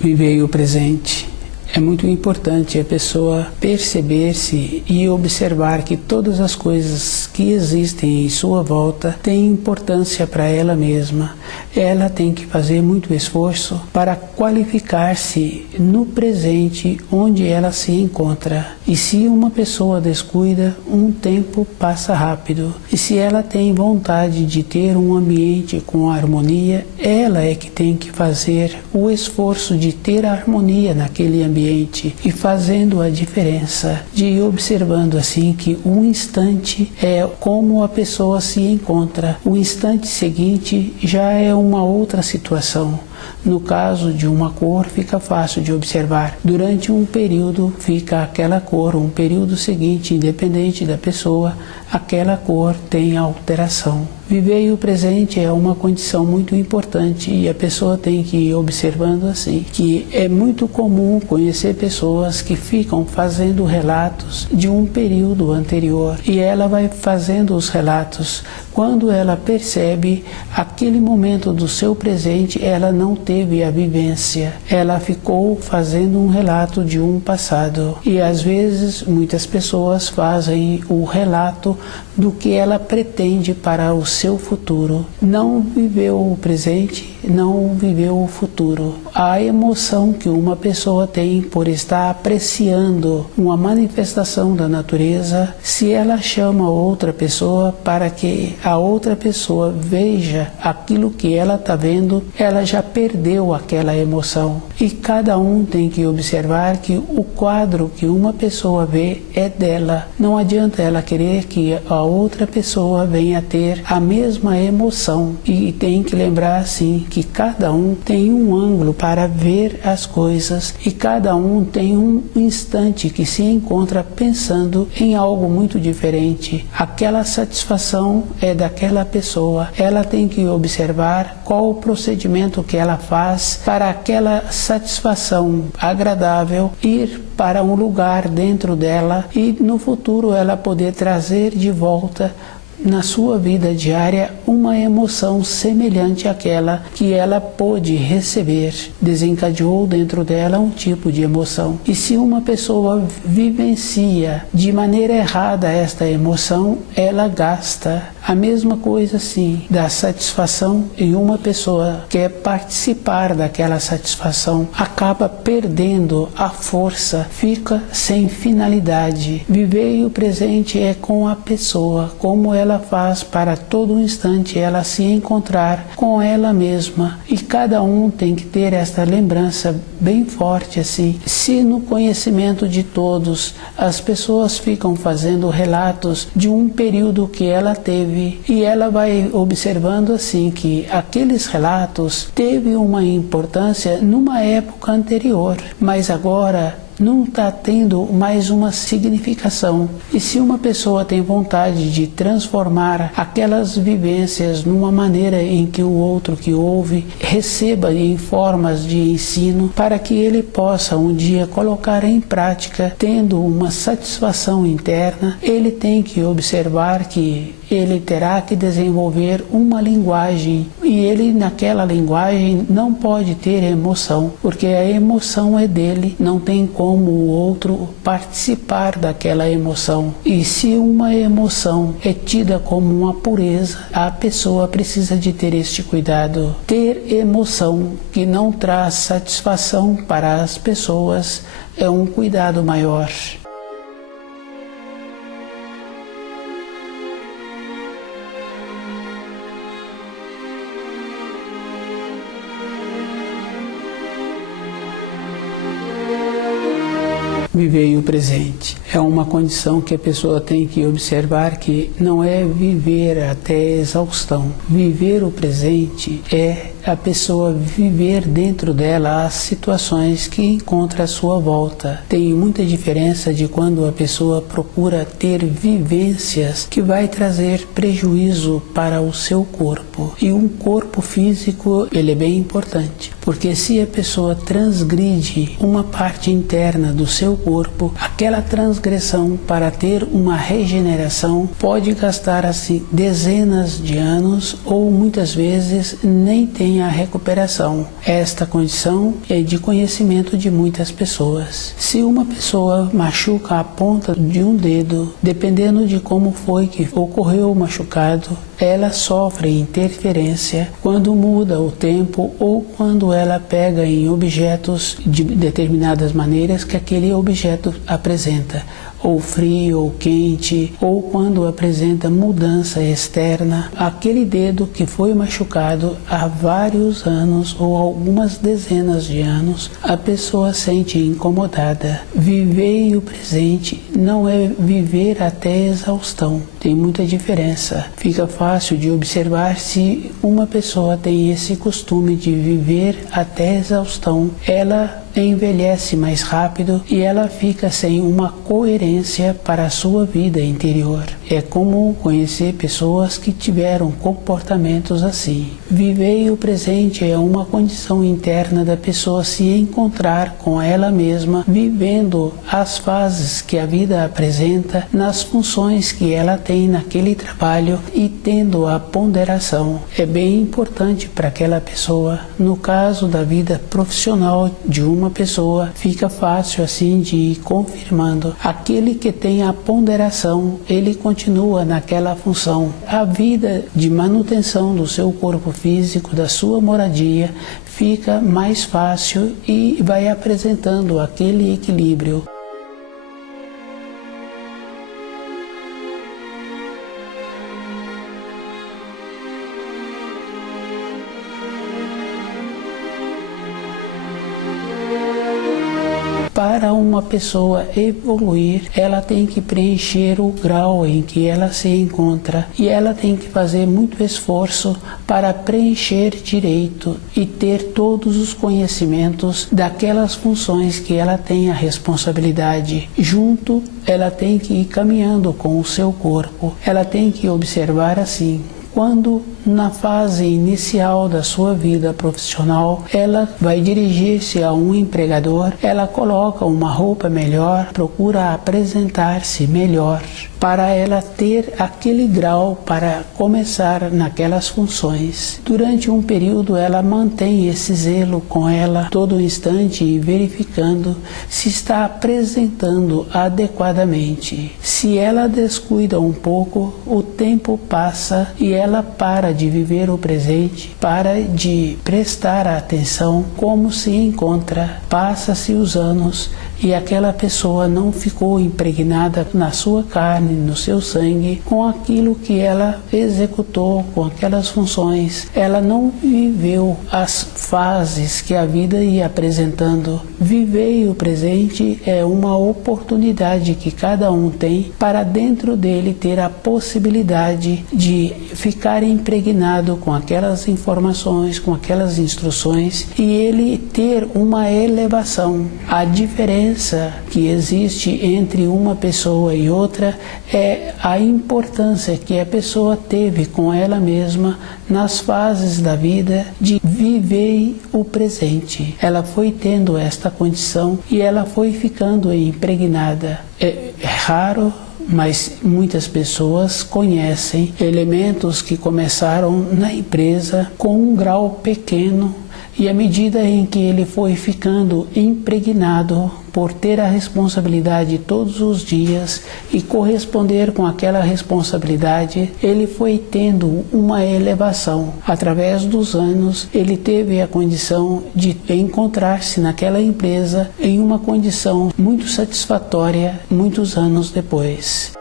Viver o presente. É muito importante a pessoa perceber-se e observar que todas as coisas que existem em sua volta têm importância para ela mesma. Ela tem que fazer muito esforço para qualificar-se no presente onde ela se encontra. E se uma pessoa descuida, um tempo passa rápido. E se ela tem vontade de ter um ambiente com harmonia, ela é que tem que fazer o esforço de ter harmonia naquele ambiente e fazendo a diferença, de observando assim que um instante é como a pessoa se encontra, o instante seguinte já é uma outra situação. No caso de uma cor, fica fácil de observar. Durante um período fica aquela cor, um período seguinte, independente da pessoa, aquela cor tem alteração. Viver o presente é uma condição muito importante e a pessoa tem que ir observando assim, que é muito comum conhecer pessoas que ficam fazendo relatos de um período anterior e ela vai fazendo os relatos. Quando ela percebe aquele momento do seu presente, ela não teve a vivência, ela ficou fazendo um relato de um passado. E às vezes muitas pessoas fazem o relato do que ela pretende para o seu futuro. Não viveu o presente, não viveu o futuro. A emoção que uma pessoa tem por estar apreciando uma manifestação da natureza, se ela chama outra pessoa para que a outra pessoa veja aquilo que ela está vendo, ela já perdeu aquela emoção. E cada um tem que observar que o quadro que uma pessoa vê é dela. Não adianta ela querer que a outra pessoa venha ter a mesma emoção. E tem que lembrar assim que cada um tem um ângulo para ver as coisas e cada um tem um instante que se encontra pensando em algo muito diferente. Aquela satisfação é daquela pessoa. Ela tem que observar qual o procedimento que ela faz para aquela satisfação agradável ir para um lugar dentro dela e no futuro ela poder trazer de volta na sua vida diária uma emoção semelhante àquela que ela pôde receber. Desencadeou dentro dela um tipo de emoção. E se uma pessoa vivencia de maneira errada esta emoção, ela gasta. A mesma coisa assim, da satisfação, e uma pessoa que quer participar daquela satisfação acaba perdendo a força, fica sem finalidade. Viver o presente é com a pessoa, como ela faz para todo instante ela se encontrar com ela mesma. E cada um tem que ter esta lembrança bem forte assim. Se no conhecimento de todos as pessoas ficam fazendo relatos de um período que ela teve, e ela vai observando assim que aqueles relatos teve uma importância numa época anterior, mas agora não está tendo mais uma significação. E se uma pessoa tem vontade de transformar aquelas vivências numa maneira em que o outro que ouve receba em formas de ensino, para que ele possa um dia colocar em prática, tendo uma satisfação interna, ele tem que observar que ele terá que desenvolver uma linguagem e ele naquela linguagem não pode ter emoção, porque a emoção é dele, não tem como o outro participar daquela emoção. E se uma emoção é tida como uma pureza, a pessoa precisa de ter este cuidado. Ter emoção que não traz satisfação para as pessoas é um cuidado maior. Viver o presente é uma condição que a pessoa tem que observar que não é viver até exaustão. Viver o presente é a pessoa viver dentro dela as situações que encontra à sua volta. Tem muita diferença de quando a pessoa procura ter vivências que vai trazer prejuízo para o seu corpo. E um corpo físico, ele é bem importante, porque se a pessoa transgride uma parte interna do seu corpo, aquela transgressão para ter uma regeneração pode gastar assim dezenas de anos ou muitas vezes nem tem a recuperação. Esta condição é de conhecimento de muitas pessoas. Se uma pessoa machuca a ponta de um dedo, dependendo de como foi que ocorreu o machucado, ela sofre interferência quando muda o tempo ou quando ela pega em objetos de determinadas maneiras que aquele objeto apresenta, ou frio ou quente, ou quando apresenta mudança externa. Aquele dedo que foi machucado há vários anos ou algumas dezenas de anos, a pessoa sente incomodada. Viver o presente não é viver até exaustão. Tem muita diferença. Fica fácil de observar se uma pessoa tem esse costume de viver até exaustão. Ela envelhece mais rápido e ela fica sem uma coerência para a sua vida interior. É comum conhecer pessoas que tiveram comportamentos assim. Viver o presente é uma condição interna da pessoa se encontrar com ela mesma, vivendo as fases que a vida apresenta, nas funções que ela tem naquele trabalho e tendo a ponderação. É bem importante para aquela pessoa. No caso da vida profissional de uma pessoa, fica fácil assim de ir confirmando. Aquele que tem a ponderação, ele continua naquela função. A vida de manutenção do seu corpo físico, da sua moradia, fica mais fácil e vai apresentando aquele equilíbrio. Para uma pessoa evoluir, ela tem que preencher o grau em que ela se encontra e ela tem que fazer muito esforço para preencher direito e ter todos os conhecimentos daquelas funções que ela tem a responsabilidade. Junto, ela tem que ir caminhando com o seu corpo. Ela tem que observar assim: quando na fase inicial da sua vida profissional, ela vai dirigir-se a um empregador, ela coloca uma roupa melhor, procura apresentar-se melhor, para ela ter aquele grau para começar naquelas funções. Durante um período ela mantém esse zelo com ela todo instante e verificando se está apresentando adequadamente. Se ela descuida um pouco, o tempo passa e ela para de viver o presente, para de prestar atenção como se encontra. Passa-se os anos e aquela pessoa não ficou impregnada na sua carne, no seu sangue, com aquilo que ela executou, com aquelas funções. Ela não viveu as fases que a vida ia apresentando. Viver o presente é uma oportunidade que cada um tem para dentro dele ter a possibilidade de ficar impregnado com aquelas informações, com aquelas instruções e ele ter uma elevação. A diferença que existe entre uma pessoa e outra é a importância que a pessoa teve com ela mesma nas fases da vida de viver o presente. Ela foi tendo esta condição e ela foi ficando impregnada. É raro, mas muitas pessoas conhecem elementos que começaram na empresa com um grau pequeno e à medida em que ele foi ficando impregnado por ter a responsabilidade todos os dias e corresponder com aquela responsabilidade, ele foi tendo uma elevação. Através dos anos, ele teve a condição de encontrar-se naquela empresa em uma condição muito satisfatória muitos anos depois.